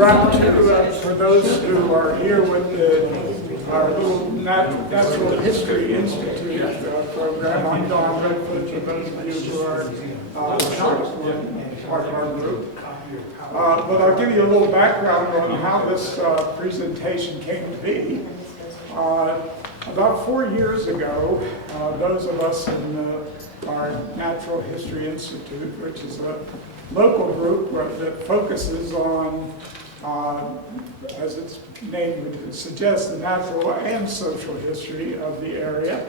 wrap to, for those who are here with our little Natural History Institute program. I'm Don Redfoot, for those of you who are not part of our group. But I'll give you a little background on how this presentation came to be. About 4 years ago, those of us in our Natural History Institute, which is a local group that focuses on, as its name would suggest, the natural and social history of the area.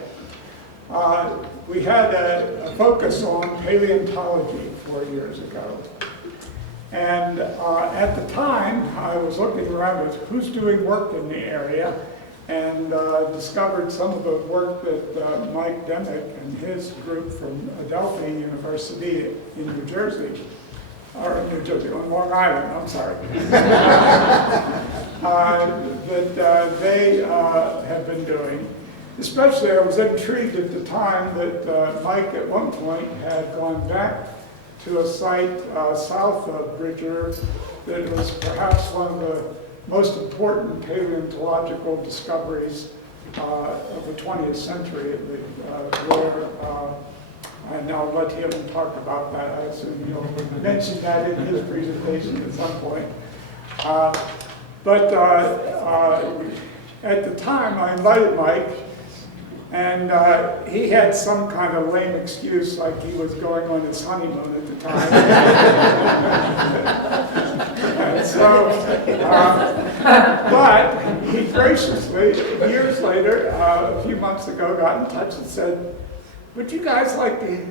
We had a focus on paleontology 4 years ago. And at the time, I was looking around with who's doing work in the area, and discovered some of the work that Mike Demick and his group from Adelphi University in New Jersey, on Long Island, I'm sorry, that they have been doing. Especially, I was intrigued at the time that Mike at one point had gone back to a site south of Bridger that was perhaps one of the most important paleontological discoveries of the 20th century, and I'll let him talk about that. I assume he'll mention that in his presentation at some point. But at the time, I invited Mike, and he had some kind of lame excuse, like he was going on his honeymoon at the time. And so, but he graciously, years later, a few months ago, got in touch and said, "Would you guys like to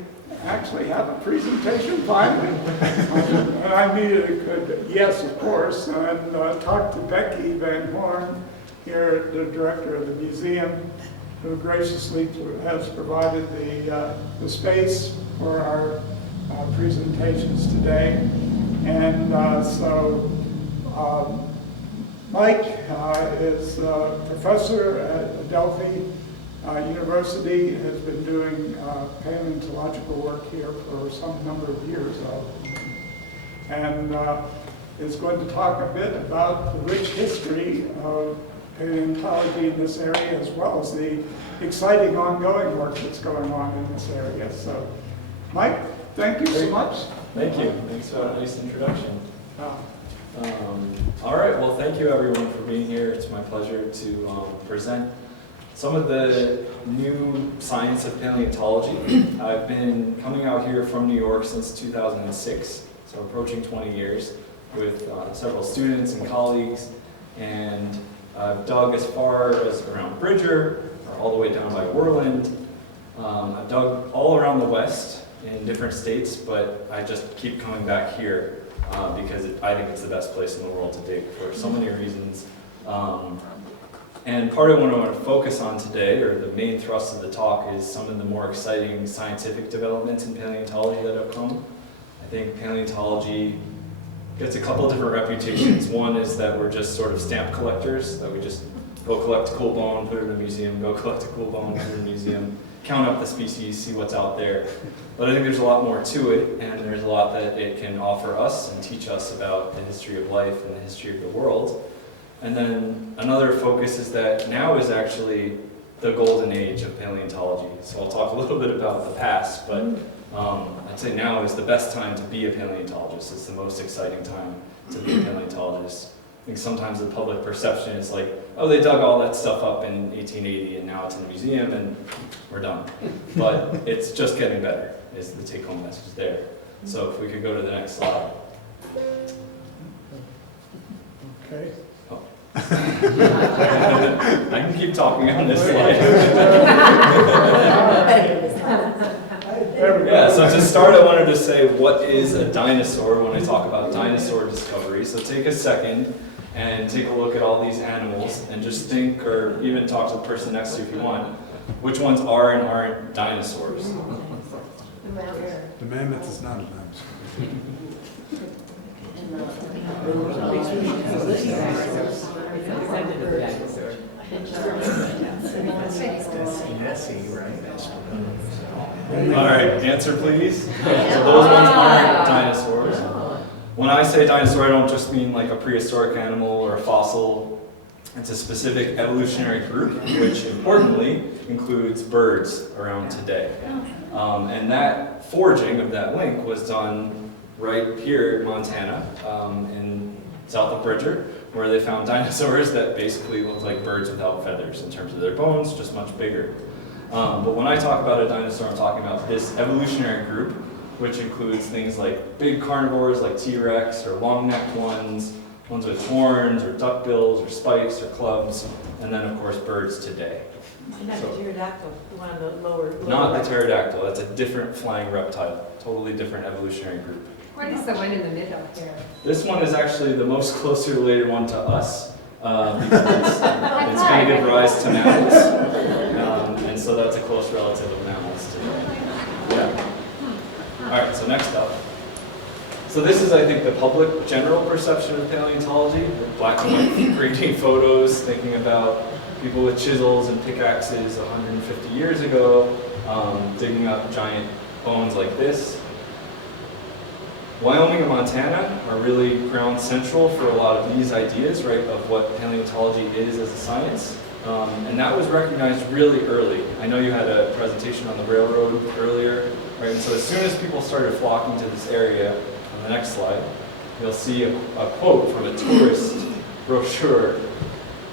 actually have a presentation finally?" And I immediately could, yes, of course, and talked to Becky Van Horn, here, the director of the museum, who graciously has provided the space for our presentations today. And so Mike is a professor at Adelphi University, has been doing paleontological work here for some number of years, and is going to talk a bit about the rich history of paleontology in this area, as well as the exciting ongoing work that's going on in this area. So, Mike, thank you so much. Thank you. Thanks for that nice introduction. All right, well, thank you everyone for being here. It's my pleasure to present some of the new science of paleontology. I've been coming out here from New York since 2006, so approaching 20 years, with several students and colleagues, and I've dug as far as around Bridger, or all the way down by Worland. I've dug all around the West in different states, but I just keep coming back here because I think it's the best place in the world to dig for so many reasons. And part of what I want to focus on today, or the main thrust of the talk, is some of the more exciting scientific developments in paleontology that have come. I think paleontology gets a couple of different reputations. One is that we're just sort of stamp collectors, that we just go collect a cool bone, put it in a museum, go collect a cool bone, put it in a museum, count up the species, see what's out there. But I think there's a lot more to it, and there's a lot that it can offer us and teach us about the history of life and the history of the world. And then another focus is that now is actually the golden age of paleontology. So I'll talk a little bit about the past, but I'd say now is the best time to be a paleontologist. It's the most exciting time to be a paleontologist. I think sometimes the public perception is like, oh, they dug all that stuff up in 1880 and now it's in a museum and we're done. But it's just getting better, is the take-home message there. So if we could go to the next slide. Okay. Oh. I can keep talking on this slide. Yeah, so to start, I wanted to say, what is a dinosaur when I talk about dinosaur discovery? So take a second and take a look at all these animals and just think, or even talk to the person next to you if you want, which ones are and aren't dinosaurs. The mammoth is not a dinosaur. All right, answer please. So those ones aren't dinosaurs. When I say dinosaur, I don't just mean like a prehistoric animal or a fossil. It's a specific evolutionary group, which importantly includes birds around today. And that forging of that link was done right here in Montana, in south of Bridger, where they found dinosaurs that basically looked like birds without feathers in terms of their bones, just much bigger. But when I talk about a dinosaur, I'm talking about this evolutionary group, which includes things like big carnivores like T-Rex, or long-necked ones with horns, or duckbills, or spikes, or clubs, and then of course birds today. Not the pterodactyl, the one on the lower. Not the pterodactyl, that's a different flying reptile, totally different evolutionary group. What is the one in the middle here? This one is actually the most closely related one to us, because it's going to give rise to mammals, and so that's a close relative of mammals today. Yeah. All right, so next up. So this is, I think, the public general perception of paleontology, black and white grading photos, thinking about people with chisels and pickaxes 150 years ago, digging up giant bones like this. Wyoming and Montana are really ground central for a lot of these ideas, right, of what paleontology is as a science. And that was recognized really early. I know you had a presentation on the railroad earlier, right? And so as soon as people started flocking to this area, on the next slide, you'll see a quote from a tourist brochure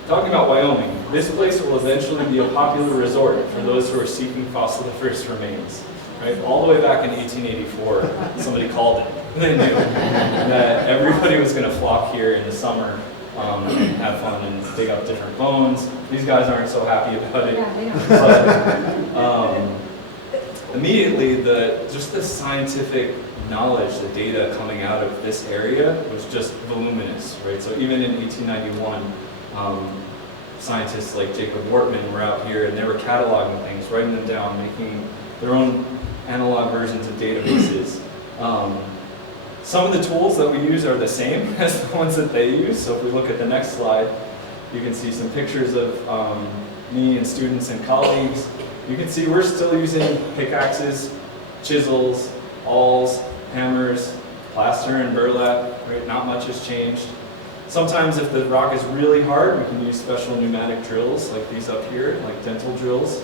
talking about Wyoming. This place will eventually be a popular resort for those who are seeking fossiliferous remains. Right? All the way back in 1884, somebody called it. They knew that everybody was going to flock here in the summer and have fun and dig up different bones. These guys aren't so happy about it. But immediately, just the scientific knowledge, the data coming out of this area was just voluminous, right? So even in 1891, scientists like Jacob Wortman were out here and they were cataloging things, writing them down, making their own analog versions of databases. Some of the tools that we use are the same as the ones that they use. So if we look at the next slide, you can see some pictures of me and students and colleagues. You can see we're still using pickaxes, chisels, awls, hammers, plaster and burlap, right? Not much has changed. Sometimes if the rock is really hard, we can use special pneumatic drills like these up here, like dental drills.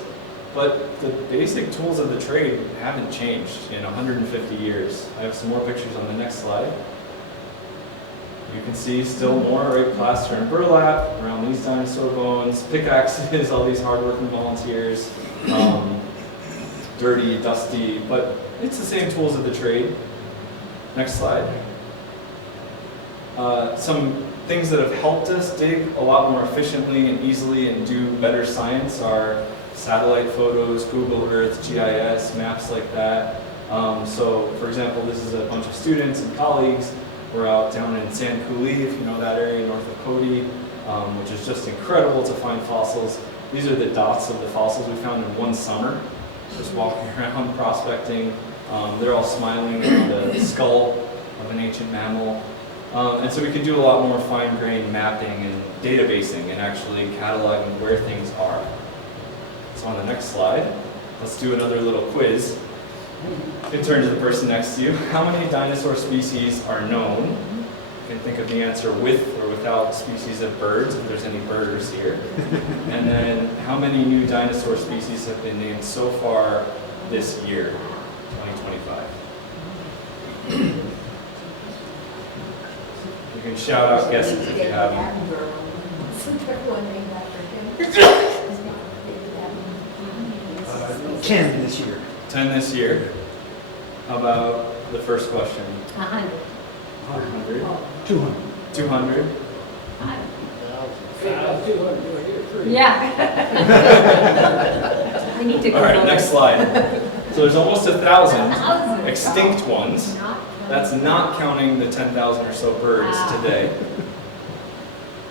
But the basic tools of the trade haven't changed in 150 years. I have some more pictures on the next slide. You can see still more, right? Plaster and burlap around these dinosaur bones, pickaxes, all these hardworking volunteers, dirty, dusty, but it's the same tools of the trade. Next slide. Some things that have helped us dig a lot more efficiently and easily and do better science are satellite photos, Google Earth, GIS, maps like that. So, for example, this is a bunch of students and colleagues. We're out down in San Coulee, if you know that area, north of Cody, which is just incredible to find fossils. These are the dots of the fossils we found in one summer, just walking around prospecting. They're all smiling at the skull of an ancient mammal. And so we can do a lot more fine-grained mapping and databasing and actually cataloging where things are. So on the next slide, let's do another little quiz. You can turn to the person next to you. How many dinosaur species are known? You can think of the answer with or without species of birds, if there's any birders here. And then how many new dinosaur species have been named so far this year, 2025? You can shout out guesses if you have them. 10 this year. 10 this year. How about the first question? 100. 100? 200. 200? Yeah. I need to go. All right, next slide. So there's almost 1,000 1,000. extinct ones. That's not counting the 10,000 or so birds today.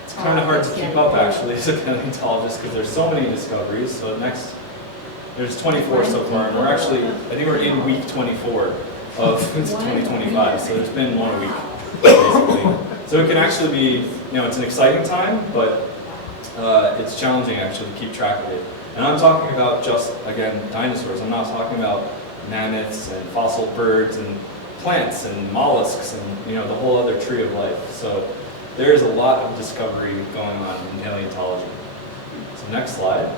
It's kind of hard to keep up actually as a paleontologist because there's so many discoveries. So next, there's 24 so far, and we're actually, I think we're in week 24 of 2025. So there's been 1 week basically. So it can actually be, it's an exciting time, but it's challenging actually to keep track of it. And I'm talking about just, again, dinosaurs. I'm not talking about mammoths and fossil birds and plants and mollusks and the whole other tree of life. So there is a lot of discovery going on in paleontology. So next slide.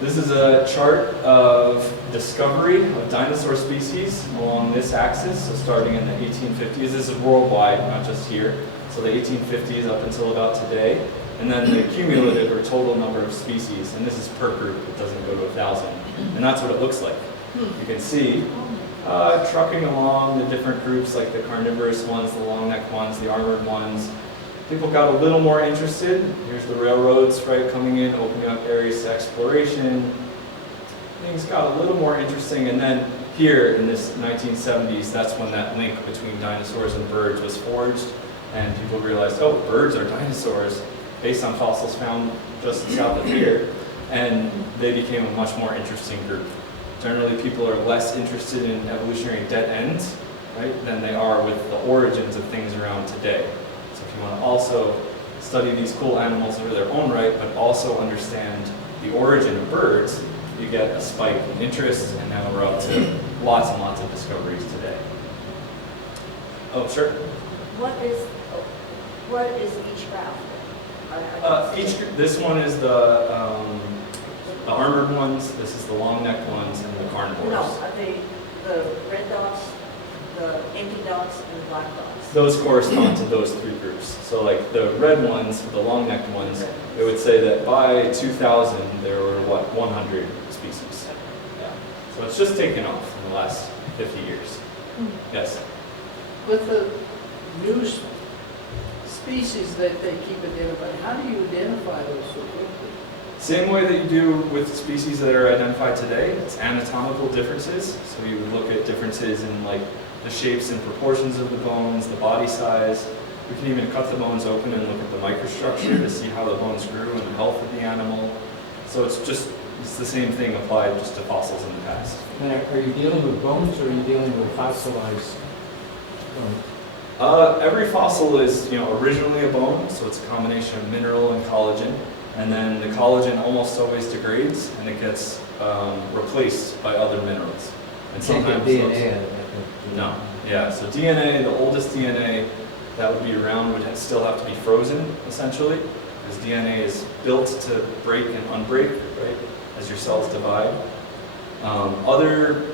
This is a chart of discovery of dinosaur species along this axis, so starting in the 1850s. This is worldwide, not just here. So the 1850s up until about today. And then the cumulative or total number of species, and this is per group, it doesn't go to 1,000. And that's what it looks like. You can see trucking along the different groups, like the carnivorous ones, the long neck ones, the armored ones. People got a little more interested. Here's the railroads, right, coming in, opening up areas to exploration. Things got a little more interesting, and then here in this 1970s, that's when that link between dinosaurs and birds was forged, and people realized, oh, birds are dinosaurs, based on fossils found just south of here, and they became a much more interesting group. Generally, people are less interested in evolutionary dead ends, right, than they are with the origins of things around today. So if you want to also study these cool animals in their own right, but also understand the origin of birds, you get a spike in interest, and now we're up to lots and lots of discoveries today. Oh, sure. What is each craft? This one is the armored ones, this is the long neck ones, and the carnivores. No, the red dots, the empty dots, and the black dots. Those correspond to those three groups. So like the red ones, the long-necked ones, it would say that by 2000 there were, 100 species. Yeah. So it's just taken off in the last 50 years. Yes? With the new species that they keep identifying, how do you identify those so quickly? Same way that you do with species that are identified today. It's anatomical differences. So you would look at differences in like the shapes and proportions of the bones, the body size. We can even cut the bones open and look at the microstructure to see how the bones grew and the health of the animal. So it's the same thing applied just to fossils in the past. And are you dealing with bones or are you dealing with fossilized bones? Every fossil is, originally a bone, so it's a combination of mineral and collagen. And then the collagen almost always degrades and it gets replaced by other minerals. And sometimes DNA. No. Yeah. So DNA, the oldest DNA that would be around would still have to be frozen, essentially, because DNA is built to break and unbreak, right, as your cells divide. Other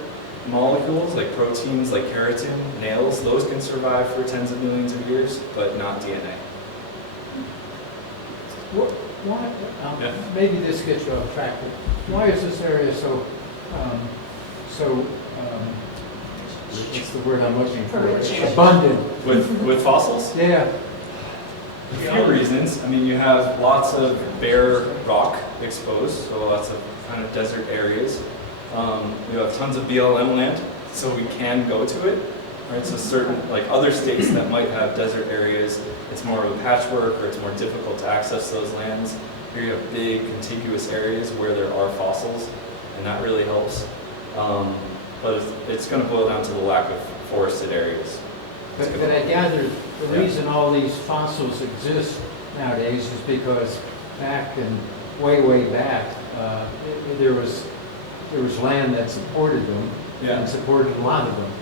molecules like proteins, like keratin, nails, those can survive for tens of millions of years, but not DNA. Why, Yeah. maybe this gets you off track, but why is this area so what's the word I'm looking for? Abundant. With fossils? Yeah. A few reasons. I mean, you have lots of bare rock exposed, so lots of kind of desert areas. You have tons of BLM land, so we can go to it. Right? So certain, like other states that might have desert areas, it's more of a patchwork or it's more difficult to access those lands. Here you have big contiguous areas where there are fossils, and that really helps. But it's going to boil down to the lack of forested areas. But I gather the reason all these fossils exist nowadays is because back and way back, there was land that supported them and supported a lot of them.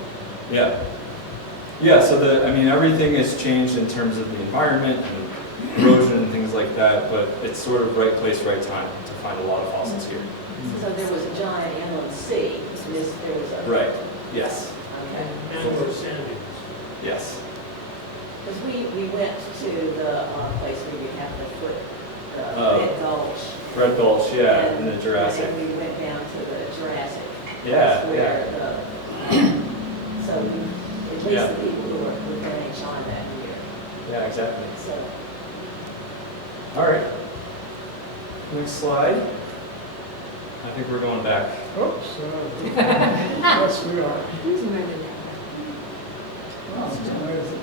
Yeah. Yeah, so everything has changed in terms of the environment and erosion and things like that, but it's sort of right place, right time to find a lot of fossils here. So there was a giant inland sea. There was a... Right, yes. Okay. Yes. Because we went to the place where you have the Red Gulch. Red Gulch, yeah, in the Jurassic. And we went down to the Jurassic. Yeah, So at least the people who were there in China that year. Yeah, exactly. So. All right. Next slide. I think we're going back. Oops. Yes, we are. Who's moving Wow, it's amazing.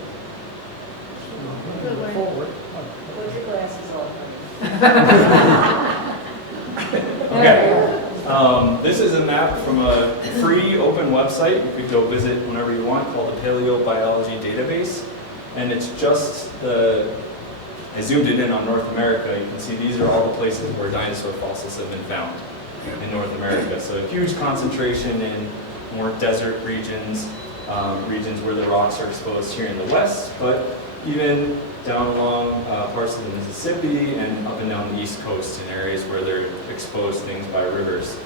Forward. Put your glasses on. Okay. This is a map from a free open website you could go visit whenever you want called the Paleobiology Database. And it's just I zoomed it in on North America. You can see these are all the places where dinosaur fossils have been found in North America. So a huge concentration in more desert regions. regions where the rocks are exposed here in the west, but even down along parts of the Mississippi and up and down the East Coast in areas where they're exposed things by rivers.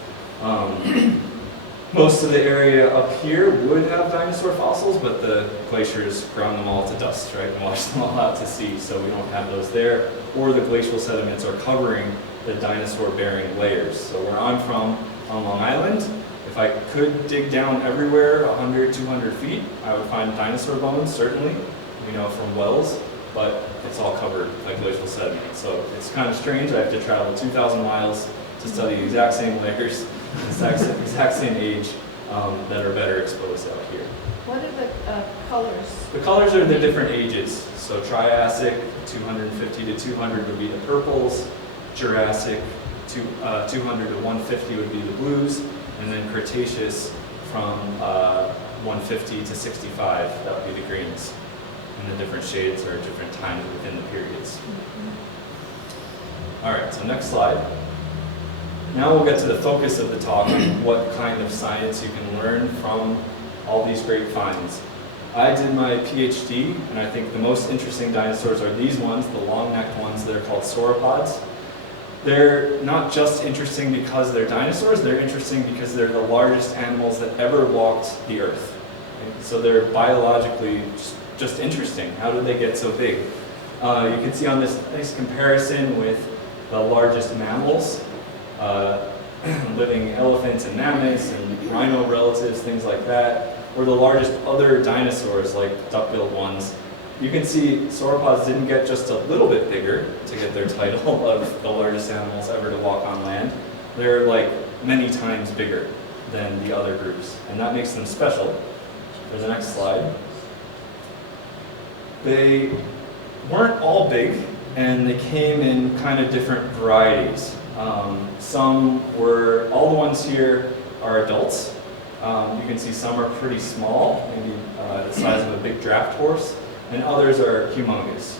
Most of the area up here would have dinosaur fossils, but the glaciers ground them all to dust, right, and washed them all out to sea, so we don't have those there. Or the glacial sediments are covering the dinosaur-bearing layers. So where I'm from, on Long Island, if I could dig down everywhere 100, 200 feet, I would find dinosaur bones, certainly, from wells, but it's all covered by glacial sediment. So it's kind of strange. I have to travel 2,000 miles to study the exact same layers, the exact same age that are better exposed out here. What are the colors? The colors are the different ages. So Triassic, 250 to 200 would be the purples. Jurassic, 200 to 150 would be the blues. And then Cretaceous from 150 to 65, that would be the greens. And the different shades are different times within the periods. All right, so next slide. Now we'll get to the focus of the talk on what kind of science you can learn from all these great finds. I did my PhD, and I think the most interesting dinosaurs are these ones, the long-necked ones that are called sauropods. They're not just interesting because they're dinosaurs, they're interesting because they're the largest animals that ever walked the earth. Right? So they're biologically just interesting. How did they get so big? You can see on this nice comparison with the largest mammals, living elephants and mammoths and rhino relatives, things like that, or the largest other dinosaurs like duck-billed ones. You can see sauropods didn't get just a little bit bigger to get their title of the largest animals ever to walk on land. They're like many times bigger than the other groups, and that makes them special. There's the next slide. They weren't all big, and they came in kind of different varieties. All the ones here are adults. You can see some are pretty small, maybe the size of a big draft horse, and others are humongous,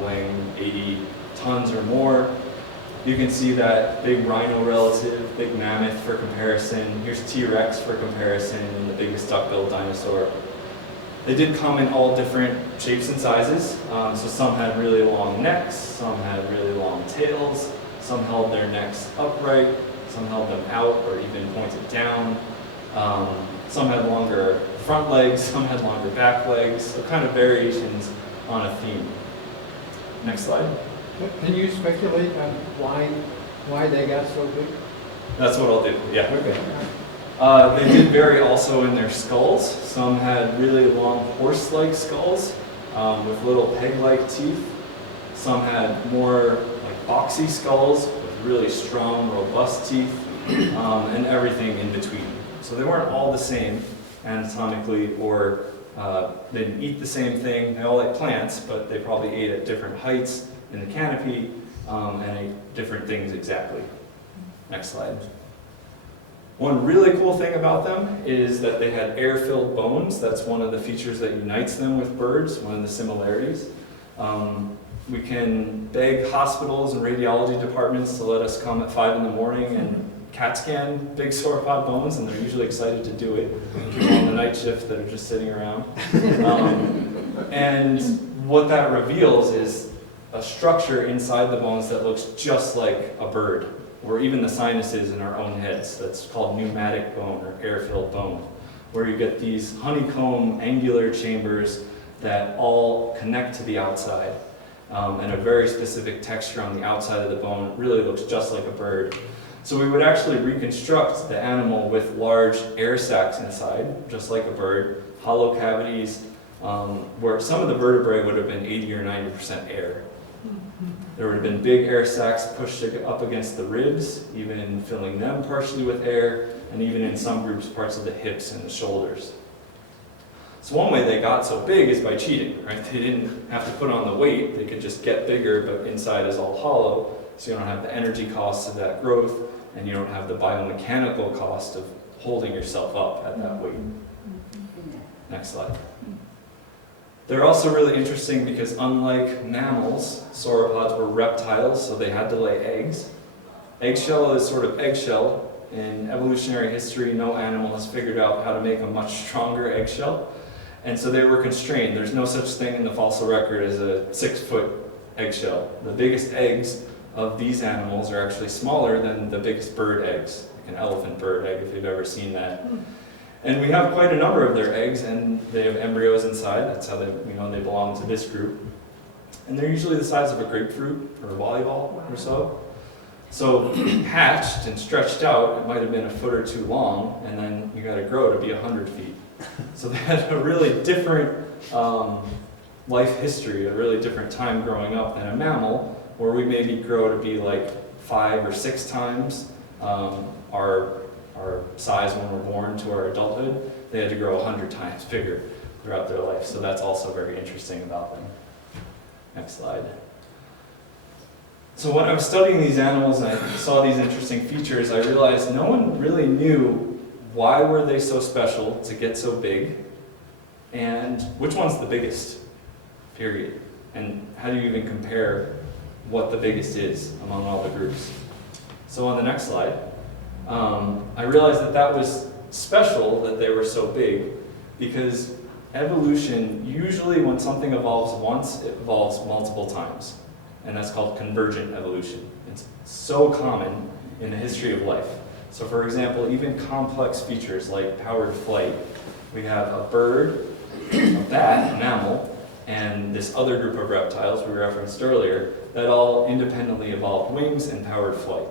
weighing 80 tons or more. You can see that big rhino relative, big mammoth for comparison. Here's T-Rex for comparison, and the biggest duck-billed dinosaur. They did come in all different shapes and sizes. So some had really long necks, some had really long tails, some held their necks upright, some held them out or even pointed down. Some had longer front legs, some had longer back legs, so kind of variations on a theme. Next slide. Can you speculate on why they got so big? That's what I'll do, yeah. Okay. They did vary also in their skulls. Some had really long horse-like skulls with little peg-like teeth. Some had more like boxy skulls with really strong, robust teeth, and everything in between. So they weren't all the same anatomically, or they didn't eat the same thing. They all ate plants, but they probably ate at different heights in the canopy and ate different things exactly. Next slide. One really cool thing about them is that they had air-filled bones. That's one of the features that unites them with birds, one of the similarities. We can beg hospitals and radiology departments to let us come at 5 in the morning and CAT scan big sauropod bones, and they're usually excited to do it. People on the night shift that are just sitting around. And what that reveals is a structure inside the bones that looks just like a bird, or even the sinuses in our own heads. That's called pneumatic bone or air-filled bone, where you get these honeycomb angular chambers that all connect to the outside, and a very specific texture on the outside of the bone. It really looks just like a bird. So we would actually reconstruct the animal with large air sacs inside, just like a bird, hollow cavities, where some of the vertebrae would have been 80 or 90% air. There would have been big air sacs pushed up against the ribs, even filling them partially with air, and even in some groups, parts of the hips and the shoulders. So one way they got so big is by cheating, right? They didn't have to put on the weight, they could just get bigger, but inside is all hollow, so you don't have the energy costs of that growth, and you don't have the biomechanical cost of holding yourself up at that weight. Next slide. They're also really interesting because unlike mammals, sauropods were reptiles, so they had to lay eggs. Eggshell is sort of eggshell in evolutionary history, no animal has figured out how to make a much stronger eggshell. And so they were constrained. There's no such thing in the fossil record as a 6-foot eggshell. The biggest eggs of these animals are actually smaller than the biggest bird eggs, like an elephant bird egg, if you've ever seen that. And we have quite a number of their eggs, and they have embryos inside. That's how we know they belong to this group. And they're usually the size of a grapefruit or a volleyball or so. So hatched and stretched out, it might have been a foot or two long, and then you got to grow to be 100 feet. So they had a really different life history, a really different time growing up than a mammal, where we maybe grow to be like 5 or 6 times our size when we're born to our adulthood. They had to grow 100 times bigger throughout their life. So that's also very interesting about them. Next slide. So when I was studying these animals and I saw these interesting features, I realized no one really knew why were they so special to get so big, and which one's the biggest, period. And how do you even compare what the biggest is among all the groups? So on the next slide, I realized that that was special that they were so big, because evolution, usually when something evolves once, it evolves multiple times. And that's called convergent evolution. It's so common in the history of life. So for example, even complex features like powered flight, we have a bird, a bat, a mammal, and this other group of reptiles we referenced earlier that all independently evolved wings and powered flight.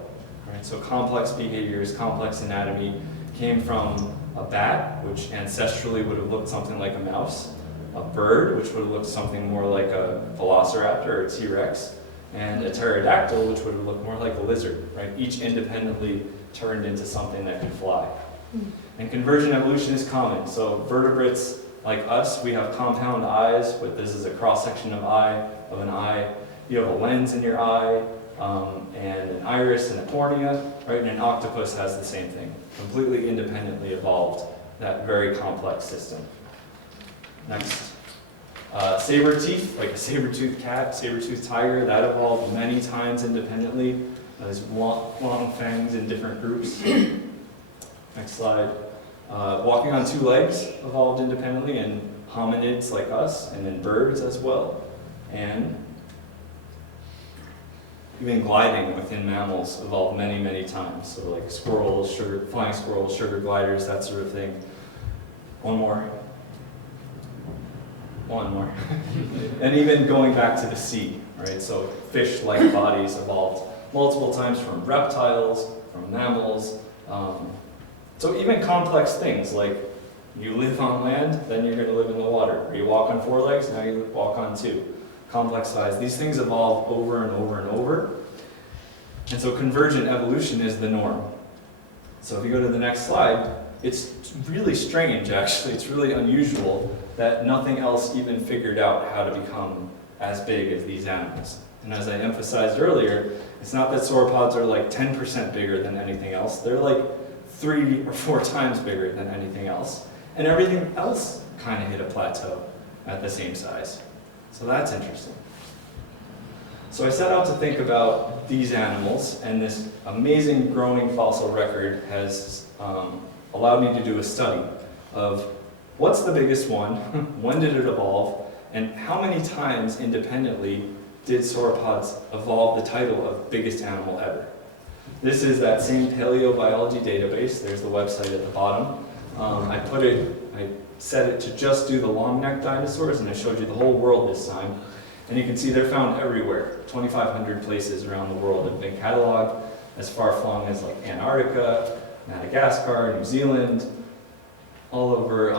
Right? So complex behaviors, complex anatomy came from a bat, which ancestrally would have looked something like a mouse, a bird, which would have looked something more like a velociraptor or a T-Rex, and a pterodactyl, which would have looked more like a lizard, right? Each independently turned into something that could fly. And convergent evolution is common. So vertebrates like us, we have compound eyes, but this is a cross-section of an eye. You have a lens in your eye, and an iris and a cornea, right? And an octopus has the same thing. Completely independently evolved that very complex system. Next. Saber teeth, like a saber-toothed cat, saber-toothed tiger, that evolved many times independently. Those long fangs in different groups. Next slide. Walking on 2 legs evolved independently in hominids like us, and in birds as well. And even gliding within mammals evolved many, many times. So like squirrels, flying squirrels, sugar gliders, that sort of thing. One more. And even going back to the sea, right? So fish-like bodies evolved multiple times from reptiles, from mammals. So even complex things like you live on land, then you're going to live in the water. Or you walk on 4 legs, now you walk on 2. Complex size. These things evolve over and over and over. And so convergent evolution is the norm. So if you go to the next slide, it's really strange, actually. It's really unusual that nothing else even figured out how to become as big as these animals. And as I emphasized earlier, it's not that sauropods are like 10% bigger than anything else. They're like 3 or 4 times bigger than anything else. And everything else kind of hit a plateau at the same size. So that's interesting. So I set out to think about these animals, and this amazing growing fossil record has allowed me to do a study of what's the biggest one, when did it evolve, and how many times independently did sauropods evolve the title of biggest animal ever. This is that same paleobiology database. There's the website at the bottom. I set it to just do the long-necked dinosaurs, and I showed you the whole world this time. And you can see they're found everywhere. 2,500 places around the world have been cataloged, as far flung as like Antarctica, Madagascar, New Zealand, all over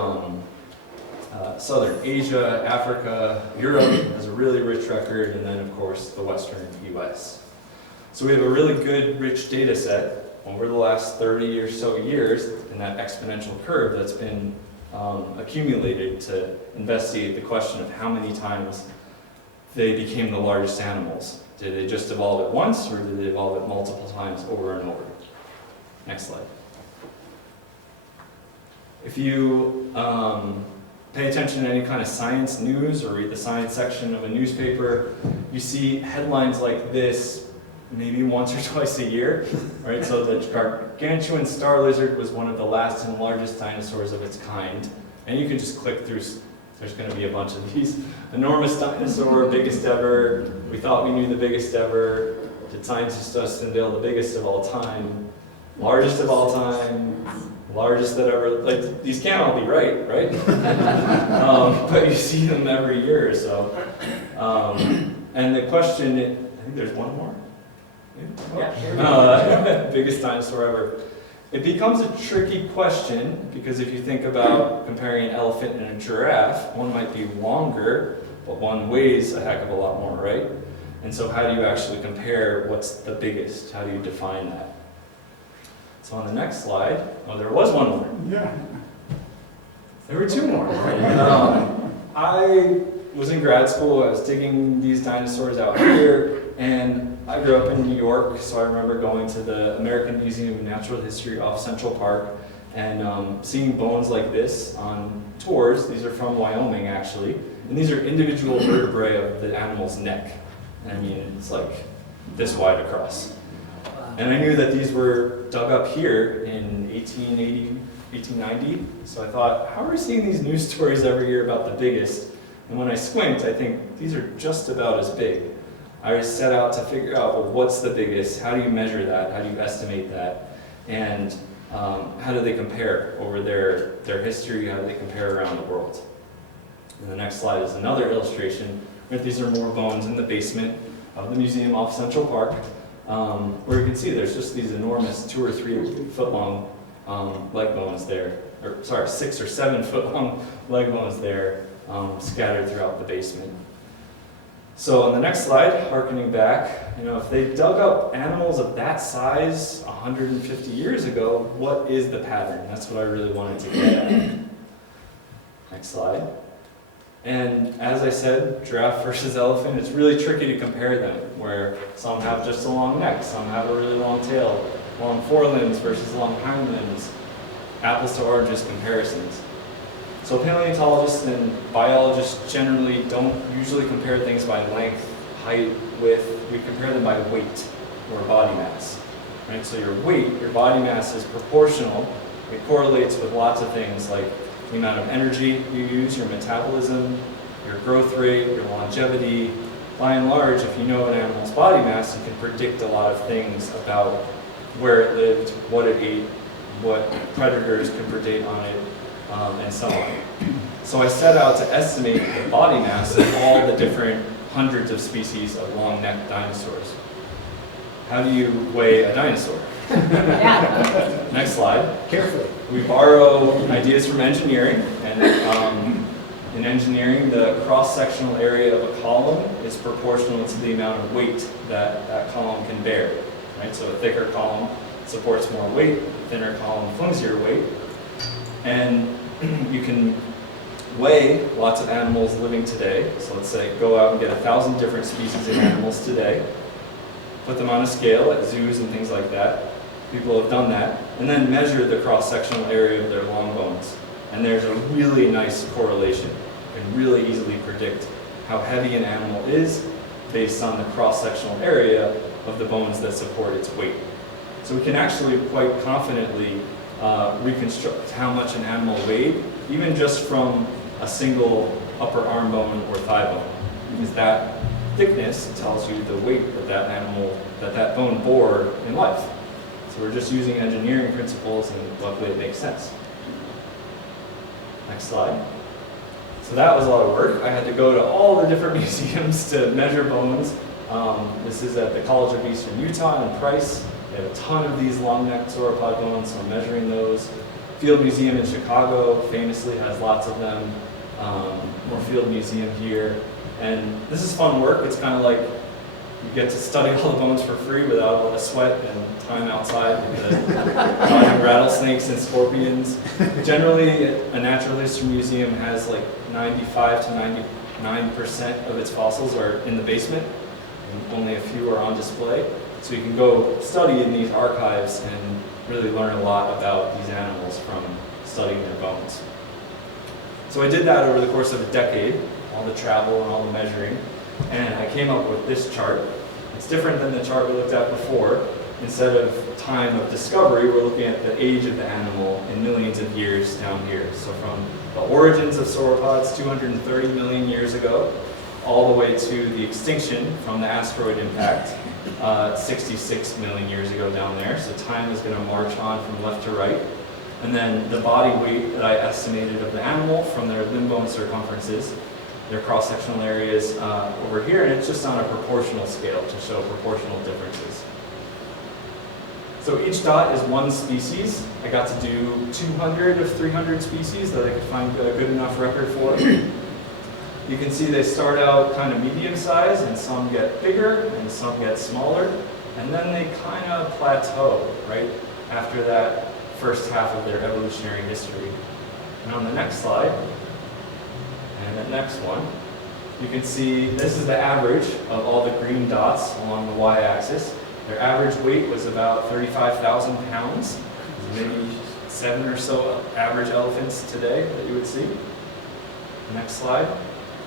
southern Asia, Africa, Europe has a really rich record, and then of course the western US. So we have a really good, rich data set over the last 30 or so years in that exponential curve that's been accumulated to investigate the question of how many times they became the largest animals. Did they just evolve at once, or did they evolve at multiple times over and over? Next slide. If you pay attention to any kind of science news or read the science section of a newspaper, you see headlines like this maybe once or twice a year, right? So the gargantuan star lizard was one of the last and largest dinosaurs of its kind. And you can just click through, there's going to be a bunch of these. Enormous dinosaur, biggest ever. We thought we knew the biggest ever. Did scientists just unveil the biggest of all time? Largest of all time? Largest that ever, like, these can't all be right? But you see them every year or so. And the question, I think there's one more. Biggest dinosaur ever. It becomes a tricky question because if you think about comparing an elephant and a giraffe, one might be longer, but one weighs a heck of a lot more, right? And so how do you actually compare what's the biggest? How do you define that? So on the next slide, oh, there was one more. Yeah. There were two more. I was in grad school, I was digging these dinosaurs out here, and I grew up in New York, so I remember going to the American Museum of Natural History off Central Park and seeing bones like this on tours. These are from Wyoming, actually, and these are individual vertebrae of the animal's neck. I mean, it's like this wide across. And I knew that these were dug up here in 1880, 1890, so I thought, how are we seeing these news stories every year about the biggest? And when I squint, I think these are just about as big. I set out to figure out, well, what's the biggest? How do you measure that? How do you estimate that? And how do they compare over their history? How do they compare around the world? And the next slide is another illustration. These are more bones in the basement of the museum off Central Park, where you can see there's just these enormous 2 or 3 foot long leg bones there, or sorry, 6 or 7 foot long leg bones there, scattered throughout the basement. So on the next slide, harkening back, if they dug up animals of that size 150 years ago, what is the pattern? That's what I really wanted to get at. Next slide. And as I said, giraffe versus elephant, it's really tricky to compare them, where some have just a long neck, some have a really long tail, long forelimbs versus long hind limbs, apples to oranges comparisons. So paleontologists and biologists generally don't usually compare things by length, height, width. We compare them by weight or body mass. Right? So your weight, your body mass is proportional. It correlates with lots of things like the amount of energy you use, your metabolism, your growth rate, your longevity. By and large, if you know an animal's body mass, you can predict a lot of things about where it lived, what it ate, what predators can predate on it, and so on. So I set out to estimate the body mass of all the different hundreds of species of long-necked dinosaurs. How do you weigh a dinosaur? Yeah. Next slide. Carefully. We borrow ideas from engineering, and in engineering, the cross-sectional area of a column is proportional to the amount of weight that that column can bear. Right? So a thicker column supports more weight, a thinner column flimsier weight. And you can weigh lots of animals living today. So let's say go out and get 1,000 different species of animals today, put them on a scale at zoos and things like that. People have done that, and then measure the cross-sectional area of their long bones. And there's a really nice correlation. You can really easily predict how heavy an animal is based on the cross-sectional area of the bones that support its weight. So we can actually quite confidently reconstruct how much an animal weighed, even just from a single upper arm bone or thigh bone, because that thickness tells you the weight that that bone bore in life. So we're just using engineering principles, and luckily it makes sense. Next slide. So that was a lot of work. I had to go to all the different museums to measure bones. This is at the College of Eastern Utah in Price. They have a ton of these long-necked sauropod bones, so I'm measuring those. Field Museum in Chicago famously has lots of them. Moorfield Museum here. And this is fun work. It's kind of like you get to study all the bones for free without all the sweat and time outside dodging rattlesnakes and scorpions. Generally, a natural history museum has like 95 to 99% of its fossils are in the basement, and only a few are on display. So you can go study in these archives and really learn a lot about these animals from studying their bones. So I did that over the course of a decade, all the travel and all the measuring, and I came up with this chart. It's It's different than the chart we looked at before. Instead of time of discovery, we're looking at the age of the animal in millions of years down here. So from the origins of sauropods 230 million years ago, all the way to the extinction from the asteroid impact 66 million years ago down there. So time is going to march on from left to right. And then the body weight that I estimated of the animal from their limb bone circumferences, their cross-sectional areas over here, and it's just on a proportional scale to show proportional differences. So each dot is one species. I got to do 200 of 300 species that I could find a good enough record for. You can see they start out kind of medium size, and some get bigger and some get smaller, and then they kind of plateau right after that first half of their evolutionary history. And on the next slide, and the next one, you can see this is the average of all the green dots along the y-axis. Their average weight was about 35,000 pounds, maybe 7 or so average elephants today that you would see. Next slide.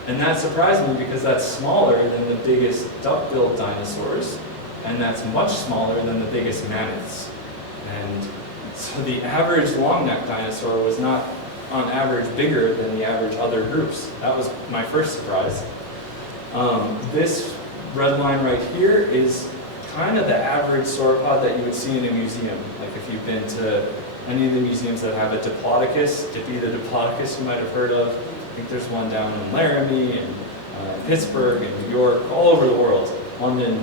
And that surprised me because that's smaller than the biggest duck-billed dinosaurs, and that's much smaller than the biggest mammoths. And so the average long-necked dinosaur was not on average bigger than the average other groups. That was my first surprise. This red line right here is kind of the average sauropod that you would see in a museum. Like if you've been to any of the museums that have a Diplodocus, Dippy the Diplodocus you might have heard of. I think there's one down in Laramie and Pittsburgh and New York, all over the world, London.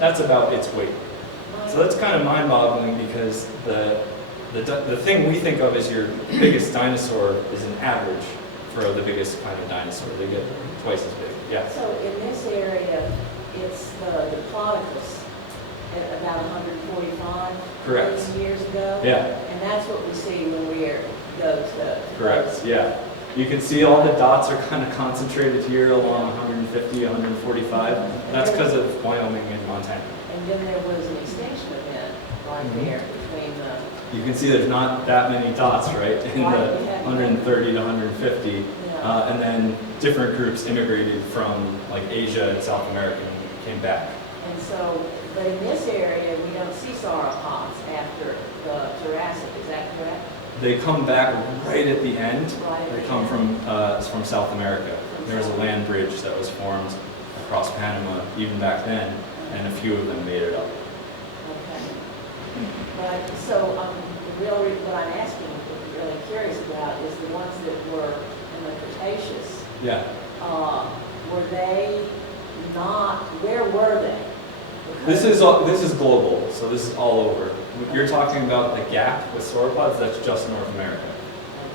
That's about its weight. So that's kind of mind-boggling because the thing we think of as your biggest dinosaur is an average for the biggest kind of dinosaur. They get twice as big. Yeah. So in this area, it's the Diplodocus at about 145 Correct. million years ago. Yeah. And that's what we see when we go to Correct. Yeah. You can see all the dots are kind of concentrated here along 150, 145. That's because of Wyoming and Montana. And then there was an extinction event right there between the... You can see there's not that many dots, right, in the 130 to 150. And then different groups immigrated from like Asia and South America and came back. And so, but in this area, we don't see sauropods after the Jurassic, is that correct? They come back right at the end. Right at They the come end. from South America. There was a land bridge that was formed across Panama even back then, and a few of them made it up. Okay. But, so, really, what I'm asking, really curious about is the ones that were in the Cretaceous. Yeah. Were they not, where were they? This is global, so this is all over. You're talking about the gap with sauropods, that's just North America.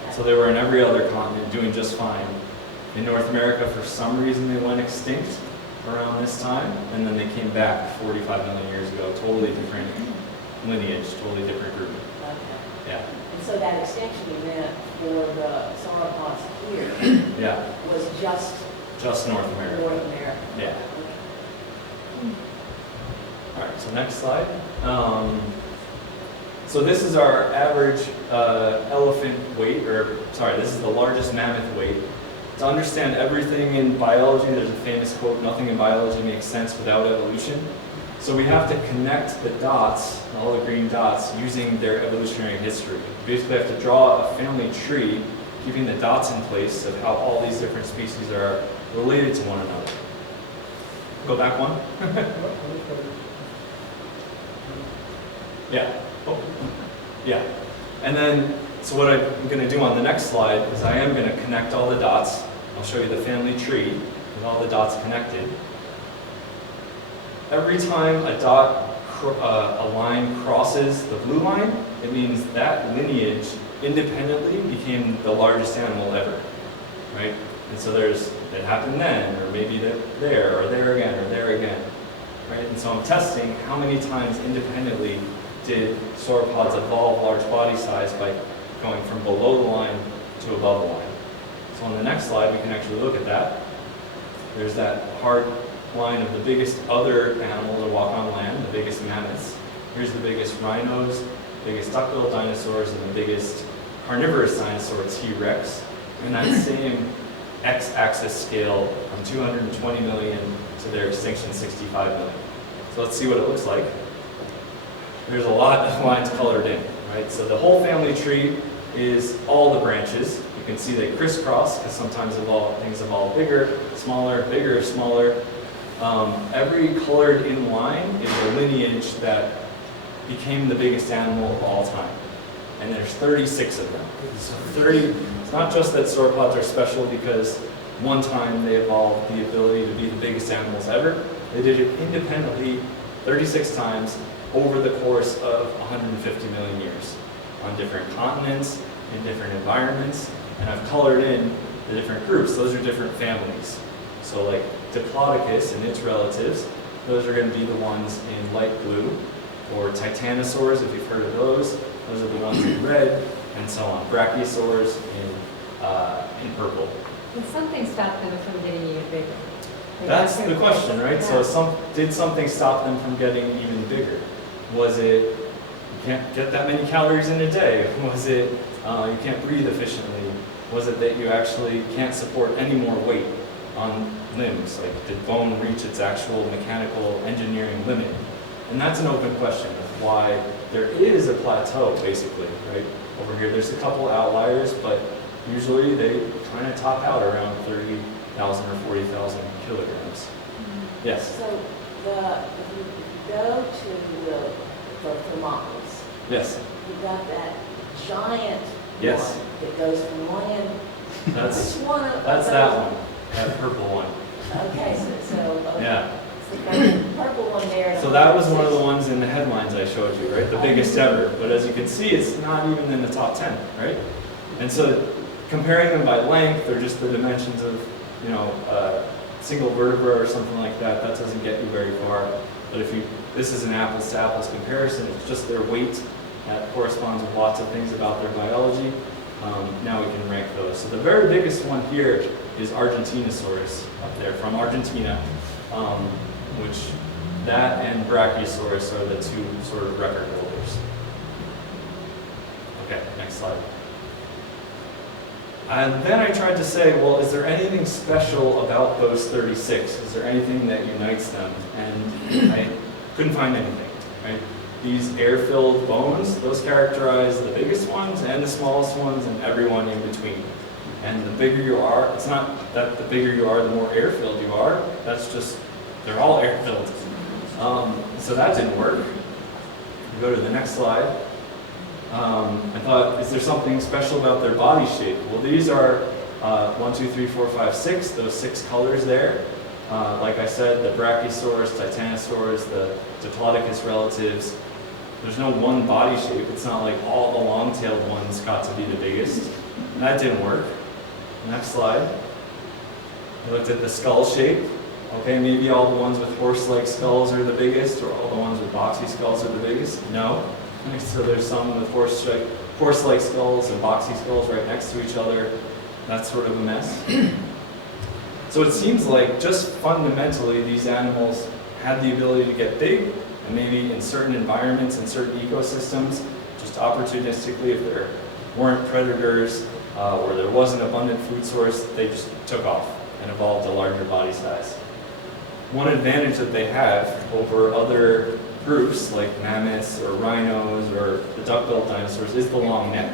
Okay. So they were in every other continent doing just fine. In North America, for some reason, they went extinct around this time, and then they came back 45 million years ago, totally different lineage, totally different group. Okay. Yeah. And so that extinction event for the sauropods here Yeah. was just North America. North America. Yeah. Okay. All right, so next slide. So this is our average elephant weight, this is the largest mammoth weight. To understand everything in biology, there's a famous quote, nothing in biology makes sense without evolution. So we have to connect the dots, all the green dots, using their evolutionary history. We basically have to draw a family tree, keeping the dots in place of how all these different species are related to one another. Go back one. Yeah. Oh. Yeah. And then, so what I'm going to do on the next slide is I am going to connect all the dots. I'll show you the family tree with all the dots connected. Every time a line crosses the blue line, it means that lineage independently became the largest animal ever, right? And so it happened then, or maybe there, or there again, or there again, right? And so I'm testing how many times independently did sauropods evolve large body size by going from below the line to above the line. So on the next slide, we can actually look at that. There's that hard line of the biggest other animal to walk on land, the biggest mammoths. Here's the biggest rhinos, biggest duck-billed dinosaurs, and the biggest carnivorous dinosaur, T-Rex. And that same x-axis scale from 220 million to their extinction 65 million. So let's see what it looks like. There's a lot of lines colored in, right? So the whole family tree is all the branches. You can see they crisscross because sometimes things evolve bigger, smaller. Every colored in line is a lineage that became the biggest animal of all time. And there's 36 of them. So 30, it's not just that sauropods are special because one time they evolved the ability to be the biggest animals ever. They did it independently 36 times over the course of 150 million years on different continents, in different environments, and I've colored in the different groups. Those are different families. So like Diplodocus and its relatives, those are going to be the ones in light blue, or Titanosaurs, if you've heard of those are the ones in red, and so on. Brachiosaurs in purple. And something stopped them from getting even bigger. That's the question, right? So did something stop them from getting even bigger? Was it you can't get that many calories in a day? Was it you can't breathe efficiently? Was it that you actually can't support any more weight on limbs? Like, did bone reach its actual mechanical engineering limit? And that's an open question of why there is a plateau, basically, right? Over here, there's a couple outliers, but usually they kind of top out around 30,000 or 40,000 kilograms. Yes? So if you go to the thermometers, Yes. you got that giant Yes. one that goes from one end. That's Which one of that's those? that one, that purple one. Okay, so okay. Yeah. So the purple one there. So that was one of the ones in the headlines I showed you, right? The biggest ever. But as you can see, it's not even in the top 10, right? And so comparing them by length or just the dimensions of, single vertebra or something like that, that doesn't get you very far. But this is an apples to apples comparison. It's just their weight that corresponds with lots of things about their biology. Now we can rank those. So the very biggest one here is Argentinosaurus up there from Argentina, which that and Brachiosaurus are the two sort of record holders. Okay, next slide. And then I tried to say, well, is there anything special about those 36? Is there anything that unites them? And I couldn't find anything, right? These air-filled bones, those characterize the biggest ones and the smallest ones and everyone in between. And the bigger you are, it's not that the bigger you are, the more air-filled you are. That's just, they're all air-filled. So that didn't work. Go to the next slide. I thought, is there something special about their body shape? Well, these are 1, 2, 3, 4, 5, 6, those 6 colors there. Like I said, the Brachiosaurus, Titanosaurs, the Diplodocus relatives. There's no one body shape. It's not like all the long-tailed ones got to be the biggest. That didn't work. Next slide. I looked at the skull shape. Okay, maybe all the ones with horse-like skulls are the biggest, or all the ones with boxy skulls are the biggest. No. So there's some with horse-like skulls and boxy skulls right next to each other. That's sort of a mess. So it seems like just fundamentally these animals had the ability to get big, and maybe in certain environments and certain ecosystems, just opportunistically, if there weren't predators or there wasn't abundant food source, they just took off and evolved a larger body size. One advantage that they have over other groups like mammoths or rhinos or the duck-billed dinosaurs is the long neck.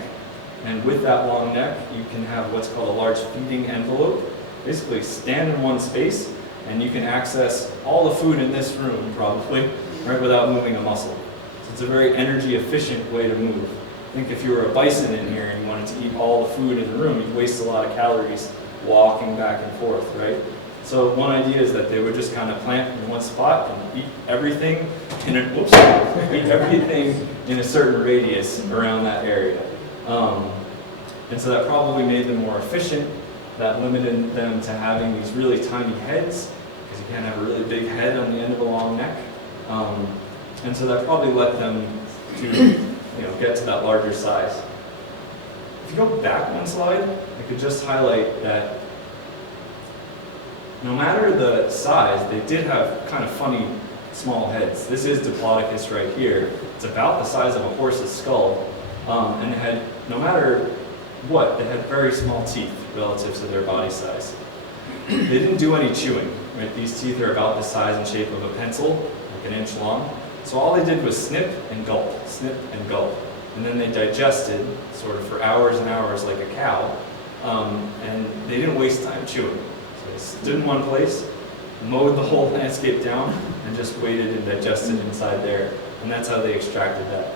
And with that long neck, you can have what's called a large feeding envelope. Basically stand in one space and you can access all the food in this room probably, right, without moving a muscle. So it's a very energy efficient way to move. I think if you were a bison in here and you wanted to eat all the food in the room, you'd waste a lot of calories walking back and forth, right? So one idea is that they would just kind of plant in one spot and eat everything in a certain radius around that area. And so that probably made them more efficient. That limited them to having these really tiny heads, because you can't have a really big head on the end of a long neck. And so that probably let them to get to that larger size. If you go back one slide, I could just highlight that no matter the size, they did have kind of funny small heads. This is Diplodocus right here. It's about the size of a horse's skull. And it had, no matter what, they had very small teeth relative to their body size. They didn't do any chewing, Right? These teeth are about the size and shape of a pencil, like an inch long. So all they did was snip and gulp, and then they digested sort of for hours and hours like a cow, and they didn't waste time chewing. So they stood in one place, mowed the whole landscape down, and just waited and digested inside there, and that's how they extracted that.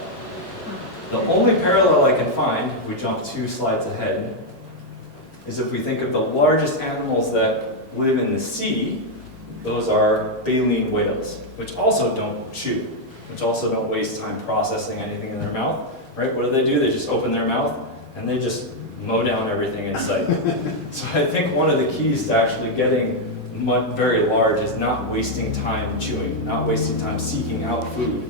The only parallel I can find, if we jump 2 slides ahead, is if we think of the largest animals that live in the sea, those are baleen whales, which also don't chew, which also don't waste time processing anything in their mouth, right? What do? They just open their mouth and they just mow down everything in sight. So I think one of the keys to actually getting very large is not wasting time chewing, not wasting time seeking out food.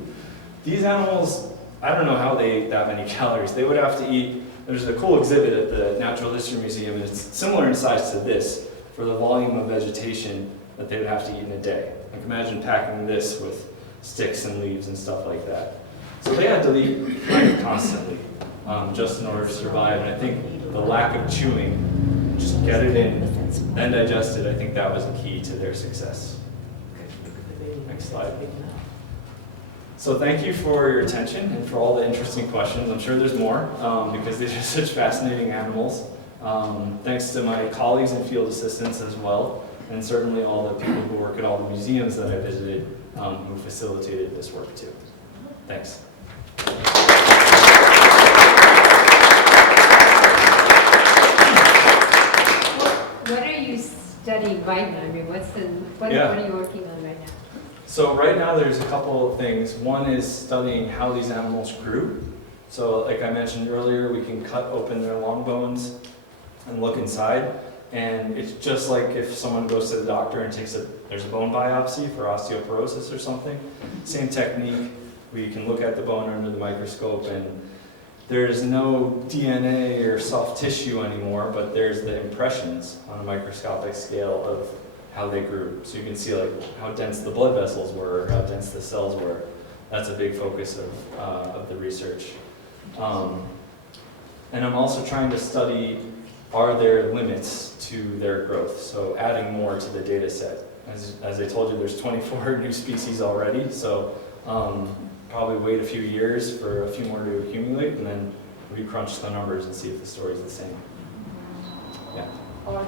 These animals, I don't know how they eat that many calories. They would have to eat, there's a cool exhibit at the Natural History Museum, and it's similar in size to this, for the volume of vegetation that they would have to eat in a day. Like imagine packing this with sticks and leaves and stuff like that. So they had to eat kind of constantly, just in order to survive. And I think the lack of chewing, just get it in, then digest it, I think that was a key to their success. Next slide. So thank you for your attention and for all the interesting questions. I'm sure there's more because these are such fascinating animals. Thanks to my colleagues and field assistants as well, and certainly all the people who work at all the museums that I visited who facilitated this work too. Thanks. What are you studying right now? I mean, what are you working on right now? So right now there's a couple of things. One is studying how these animals grew. So like I mentioned earlier, we can cut open their long bones and look inside. And it's just like if someone goes to the doctor and there's a bone biopsy for osteoporosis or something. Same technique. We can look at the bone under the microscope, and there's no DNA or soft tissue anymore, but there's the impressions on a microscopic scale of how they grew. So you can see like how dense the blood vessels were, how dense the cells were. That's a big focus of the research. And I'm also trying to study, are there limits to their growth? So adding more to the data set. As I told you, there's 24 new species already, so probably wait a few years for a few more to accumulate, and then we crunch the numbers and see if the story's the same. Yeah. Are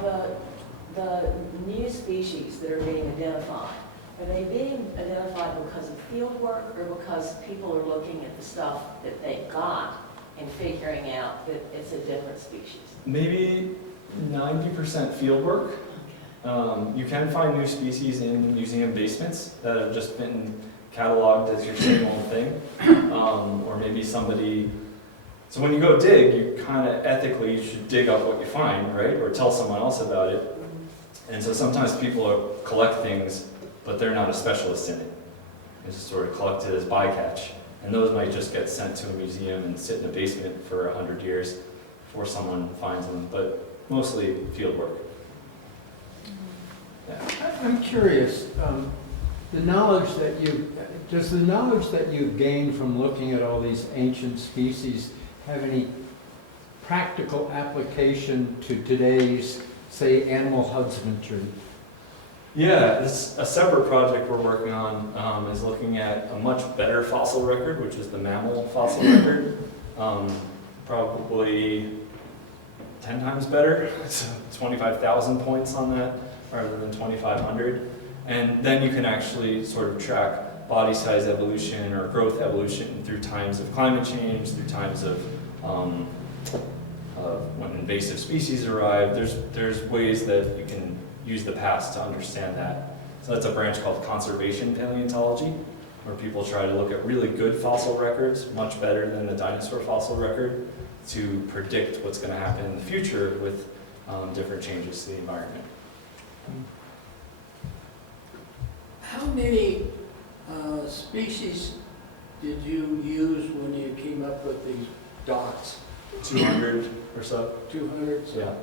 the new species that are being identified, are they being identified because of field work or because people are looking at the stuff that they got and figuring out that it's a different species? Maybe 90% field work. You can find new species in museum basements that have just been cataloged as your same old thing. Or maybe somebody, so when you go dig, you kind of ethically should dig up what you find, right? Or tell someone else about it. And so sometimes people collect things, but they're not a specialist in it. They just sort of collect it as bycatch. And those might just get sent to a museum and sit in a basement for 100 years before someone finds them, but mostly field work. Yeah. I'm curious, does the knowledge that you've gained from looking at all these ancient species have any practical application to today's, say, animal husbandry? Yeah, a separate project we're working on is looking at a much better fossil record, which is the mammal fossil record. Probably 10 times better, so 25,000 points on that rather than 2,500. And then you can actually sort of track body size evolution or growth evolution through times of climate change, through times of when invasive species arrive. There's ways that you can use the past to understand that. So that's a branch called conservation paleontology, where people try to look at really good fossil records, much better than the dinosaur fossil record, to predict what's going to happen in the future with different changes to the environment. How many species did you use when you came up with these dots? 200 or so. 200? Yeah.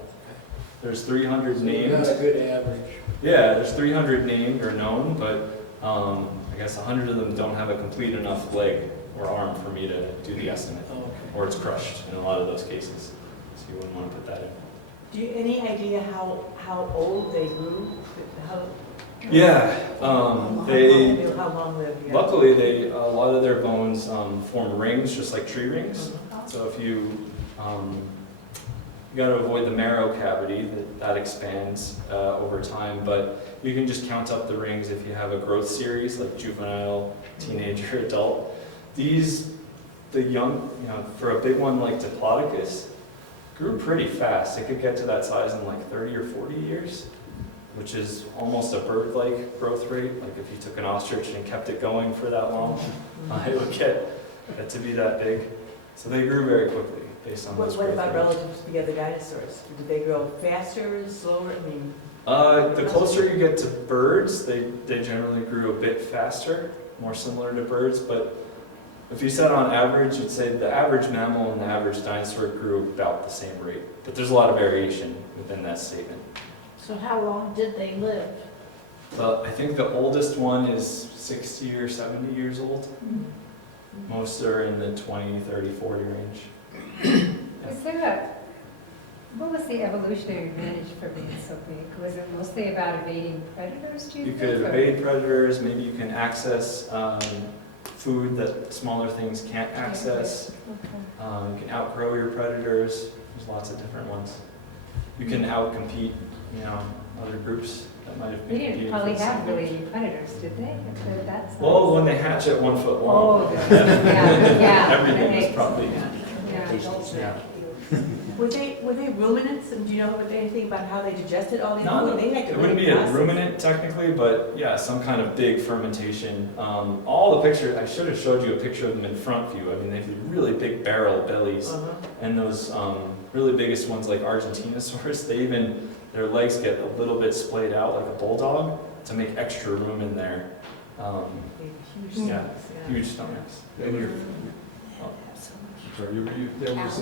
There's 300 So named. you got a good average. Yeah, there's 300 named or known, but I guess 100 of them don't have a complete enough leg or arm for me to do the estimate. Oh, okay. Or it's crushed in a lot of those cases. So you wouldn't want to put that in. Do you any idea how old they grew? How Yeah, they, How long lived? Yeah. luckily, a lot of their bones form rings, just like tree rings. So if you got to avoid the marrow cavity that expands over time, but you can just count up the rings if you have a growth series like juvenile, teenager, adult. The young, for a big one like Diplodocus, grew pretty fast. It could get to that size in like 30 or 40 years, which is almost a bird-like growth rate. Like if you took an ostrich and kept it going for that long, it would get to be that big. So they grew very quickly based on those What growth about rates. relative to the other dinosaurs? Did they grow faster, slower? I mean, The closer you get to birds, they generally grew a bit faster, more similar to birds, but if you said on average, you'd say the average mammal and the average dinosaur grew about the same rate. But there's a lot of variation within that statement. So how long did they live? I think the oldest one is 60 or 70 years old. Most are in the 20, 30, 40 range. What was the evolutionary advantage for being so big? Was it mostly about evading predators, do you You think? could or- evade predators, maybe you can access food that smaller things can't access. Okay. You can outgrow your predators. There's lots of different ones. You can outcompete, other groups that might have They been didn't competing probably for the have same really food. any predators, did they? If they're that size? Well, when they hatch at 1 foot long, Oh, yeah. everything was Eggs. probably. Yeah. were they ruminants? And do you know anything about how they digested all these No, food? They had to it wouldn't really be a process. ruminant technically, but yeah, some kind of big fermentation. All the pictures, I should have showed you a picture of them in front view. I mean, they have really big barrel bellies, and those really biggest ones like Argentinosaurus, their legs get a little bit splayed out like a bulldog to make extra room in there. Huge Yeah, stomachs, huge stomachs. Sorry, there was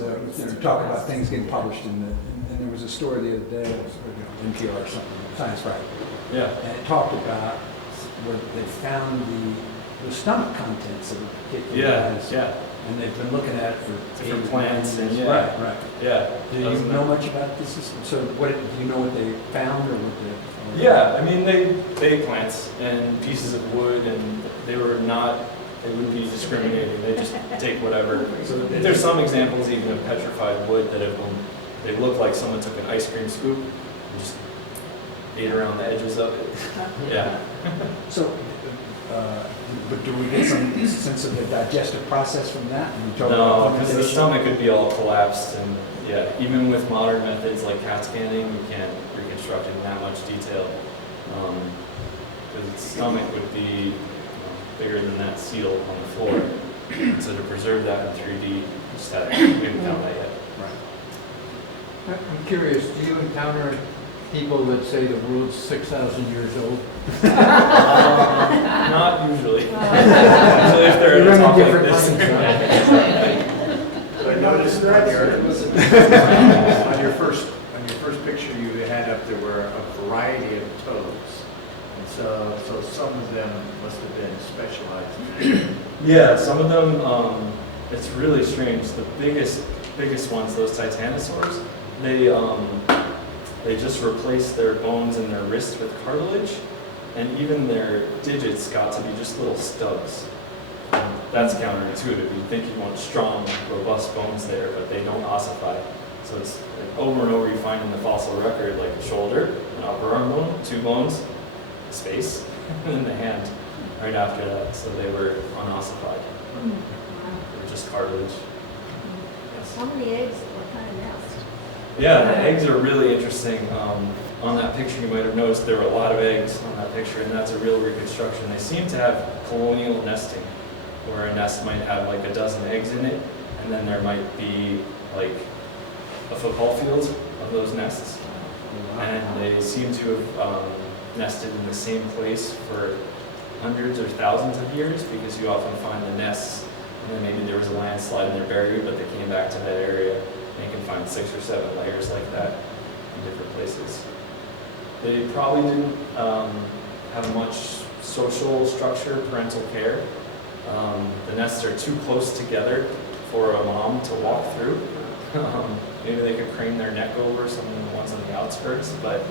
talk about things getting published and there was a story the other day, it was, NPR or something, Science Friday, Yeah. and it talked about where they found the stomach contents of a particular dinosaur. Yeah. And they've been looking at it for Different 80 plants and years. yeah. Right. Yeah. Do you know much about this system? So do you know what they found or what they? Yeah, I mean, they ate plants and pieces of wood, and they wouldn't be discriminating. They just take whatever. So there's some examples even of petrified wood that they look like someone took an ice cream scoop and just ate around the edges of it. Yeah. So, but do we get some sense of the digestive process from that? When you talk No, about because the fermentation? stomach could be all collapsed, and yeah, even with modern methods like CAT scanning, you can't reconstruct in that much detail. Because its stomach would be bigger than that seal on the floor. So to preserve that in 3D, we haven't found that yet. I'm curious, do you encounter people that say the world's 6,000 years old? Not usually. Usually if they're at a talk like this. I noticed on your first picture you had up there were a variety of toads. And so some of them must have been specialized. Yeah, some of them, it's really strange. The biggest ones, those titanosaurs, they just replaced their bones in their wrists with cartilage, and even their digits got to be just little stubs. That's counterintuitive. You'd think you'd want strong, robust bones there, but they don't ossify. So it's over and over you find in the fossil record, like a shoulder, an upper arm bone, 2 bones, space, and then the hand right after that. So they were unossified. They were just cartilage. Yes. How many eggs? What kind of nest? Yeah, the eggs are really interesting. On that picture, you might have noticed there were a lot of eggs on that picture, and that's a real reconstruction. They seem to have colonial nesting, where a nest might have like a dozen eggs in it, and then there might be like a football field of those nests. And they seem to have nested in the same place for hundreds or thousands of years, because you often find the nests, and then maybe there was a landslide and they're buried, but they came back to that area. And you can find 6 or 7 layers like that in different places. They probably didn't have much social structure, parental care. The nests are too close together for a mom to walk through. Maybe they could crane their neck over some of the ones on the outskirts, but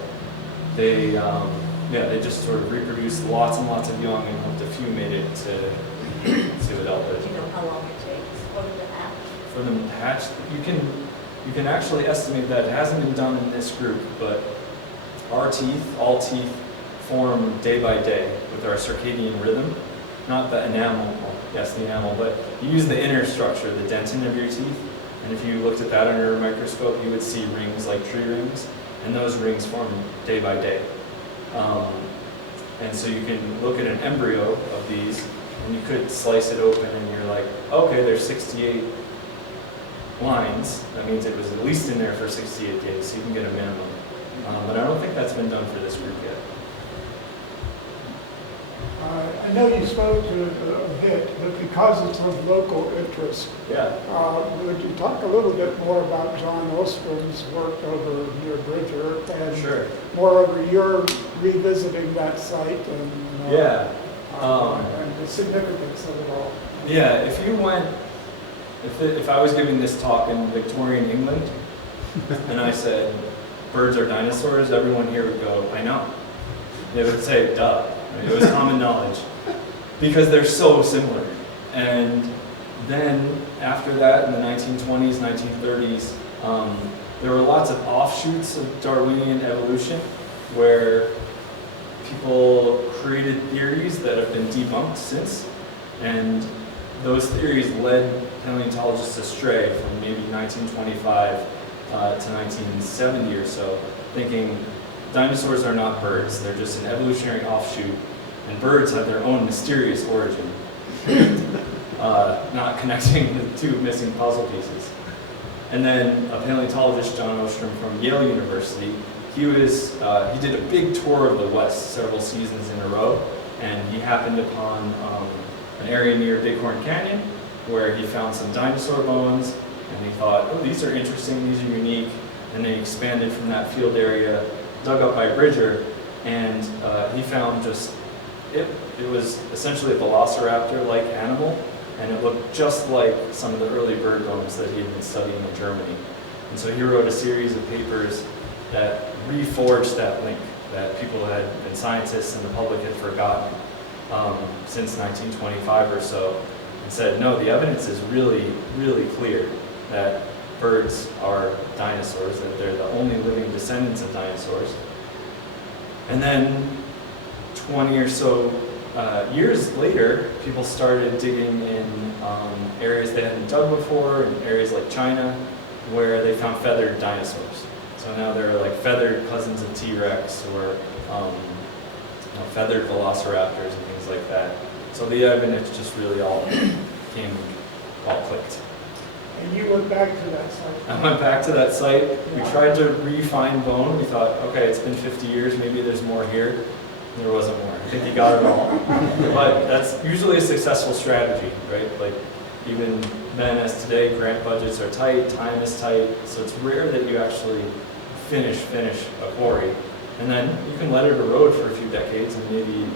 they Yeah, they just sort of reproduce lots and lots of young, and hope a few made it to adulthood. Do you know how long it takes for them to hatch? For them to hatch, you can actually estimate that. It hasn't been done in this group, but our teeth, all teeth, form day by day with our circadian rhythm. Not the enamel, well, yes, the enamel, but you use the inner structure, the dentin of your teeth. And if you looked at that under a microscope, you would see rings like tree rings, and those rings form day by day. And so you can look at an embryo of these, and you could slice it open, and you're like, okay, there's 68 lines. That means it was at least in there for 68 days, so you can get a minimum. But I don't think that's been done for this group yet. I know you spoke to it a bit, but because it's of local interest, Yeah. would you talk a little bit more about John Ostrom's work over near Bridger? And Sure. moreover, you're revisiting that site and, Yeah. and the significance of it all. Yeah, if you went, if I was giving this talk in Victorian England, and I said, birds are dinosaurs, everyone here would go, I know. They would say, duh. Right? It was common knowledge. Because they're so similar. And then after that, in the 1920s, 1930s, there were lots of offshoots of Darwinian evolution where people created theories that have been debunked since. And those theories led paleontologists astray from maybe 1925 to 1970 or so, thinking dinosaurs are not birds, they're just an evolutionary offshoot, and birds have their own mysterious origin, not connecting the two missing puzzle pieces. And then a paleontologist, John Ostrom from Yale University, he did a big tour of the West several seasons in a row, and he happened upon an area near Bighorn Canyon where he found some dinosaur bones, and he thought, oh, these are interesting, these are unique, and they expanded from that field area, dug up by Bridger, and he found it was essentially a velociraptor-like animal, and it looked just like some of the early bird bones that he had been studying in Germany. And so he wrote a series of papers that reforged that link that people had, and scientists and the public had forgotten since 1925 or so, and said, no, the evidence is really, really clear that birds are dinosaurs, that they're the only living descendants of dinosaurs. And then 20 or so years later, people started digging in areas they hadn't dug before, in areas like China, where they found feathered dinosaurs. So now there are like feathered cousins of T-Rex, or feathered velociraptors and things like that. So the evidence just really all clicked. And you went back to that site? I went back to that site. We tried to re-find bone. We thought, okay, it's been 50 years, maybe there's more here. And there wasn't more. I think he got it all. But that's usually a successful strategy, right? Like, even then as today, grant budgets are tight, time is tight, so it's rare that you actually finish a quarry. And then you can let it erode for a few decades, and maybe you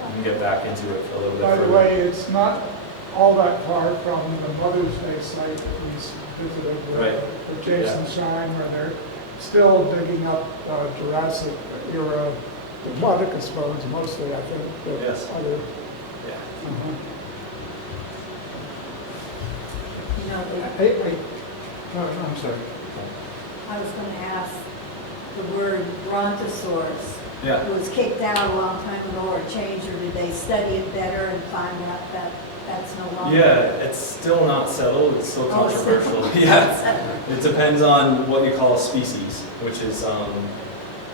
can get back into it for a little bit By the further. way, it's not all that far from the Mother's Day site that we visited with Jason Shine, where they're still digging up Jurassic era Diplodocus bones, mostly, I think. But Yes. other, Yeah. You know, I'm sorry. I was going to ask the word brontosaurus. Yeah. It was kicked out a long time ago or changed, or did they study it better and find out that that's no longer? Yeah, it's still not settled. It's still Oh, it's still controversial. not Yeah. settled. It depends on what you call a species, which is,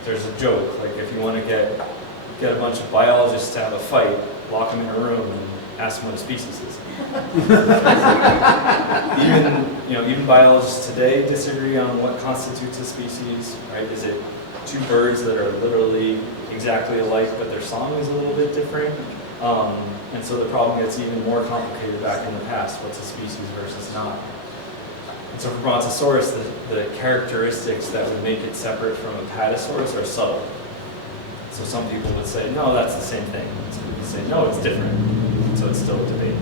there's a joke. Like, if you want to get a bunch of biologists to have a fight, lock them in a room and ask them what a species is. Even biologists today disagree on what constitutes a species, right? Is it two birds that are literally exactly alike, but their song is a little bit different? And so the problem gets even more complicated back in the past. What's a species versus not? And so for Brontosaurus, the characteristics that would make it separate from Apatosaurus are subtle. So some people would say, no, that's the same thing. Some people would say, no, it's different. So it's still a debate.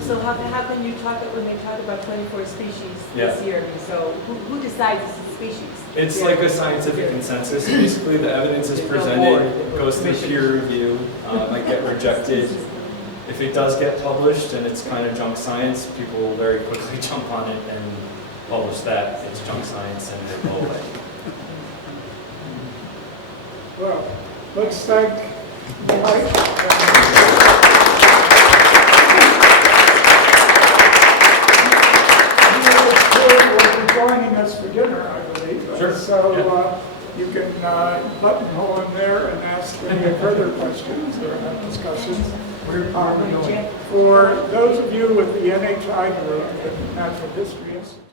So how can you talk, when they talk about 24 species Yeah. this year, so who decides it's a species. It's like a scientific consensus. Basically, the evidence is presented, goes through peer review, might get rejected. If it does get published and it's kind of junk science, people will very quickly jump on it and publish that. It's junk science and it will go away. Well, let's thank Mike. Will be joining us for dinner, I believe. Sure. So you can buttonhole in there and ask any further questions or have discussions. For those of you with the NHI group, the Natural History Institute.